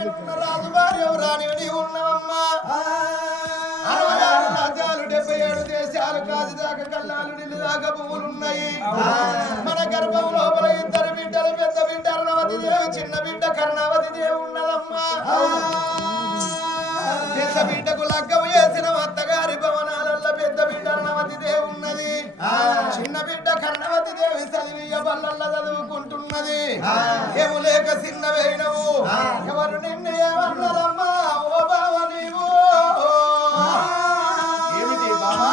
నేనున్న రాజుగారి రాని ఉన్నవమ్మా 66 రాజ్యాలు 77 దేశాలు కాదు దాకా కల్లాలు నిన్ను దాకా భూములున్నాయి మన గర్భం లోపల 2 బిడ్డలు పెద్ద బిడ్డ అరుణవతి దేవి చిన్న బిడ్డ కరుణావతి దేవి ఉన్నదమ్మా పెద్ద బిడ్డకు లగ్గము చేసిన అత్తగారి భవనాలలో పెద్ద బిడ్డ అరుణవతి దేవి ఉన్నది చిన్న బిడ్డ కరుణవతి దేవి చదివియ బల్లల్లో చదువుకుంటున్నది ఏము లేక చిన్న వేయినవు ఎవరు నిన్ను ఏమన్నదమ్మా ఓ బావ నీవు ఏమిటి బాబా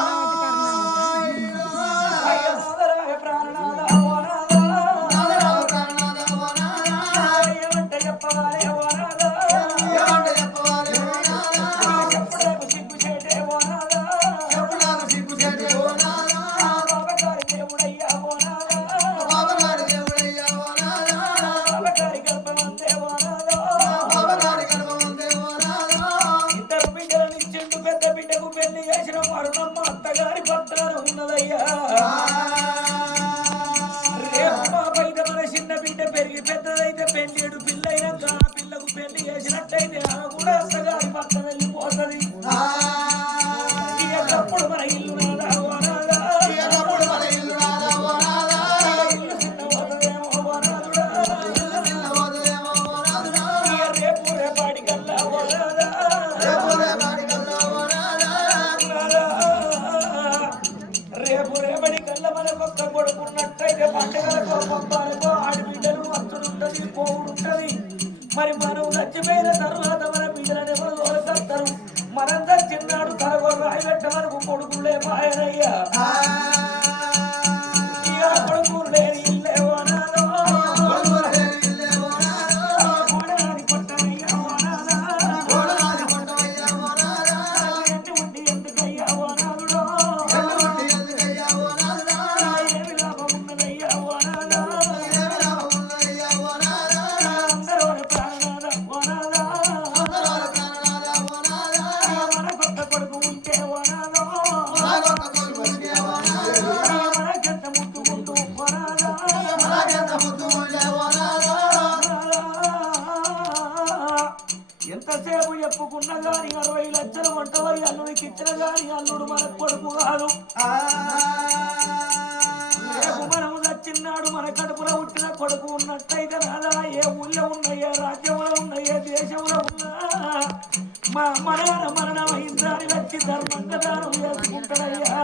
మరి మనం చచ్చిపోయిన తర్వాత మన బిడ్డలను ఎవరు తోలుకొస్తారు మనందరు చిన్నాడు తరగొర్ర రాయిబెట్ట వరకు కొడుకులే పాయనయ్యా కొడుకులు లేని ఇల్లేవో నాదో ఎంతసేపు చెప్పుకున్నా గాని 60 లక్షల వంటవరి అల్లుడికి ఇచ్చిన గాని అల్లుడు మన కొడుకు కాదు రేపు మనము చచ్చిన్నాడు మన కడుపులో పుట్టిన కొడుకు ఉన్నట్టయితే నాదా ఏ ఊళ్ళో ఉన్న ఏ రాజ్యంలో ఉన్న ఏ దేశంలో ఉన్నా మా అమ్మ నాన్న మరణమైందని వచ్చి ధర్మంగా దానం చేసుకుంటాడయ్యా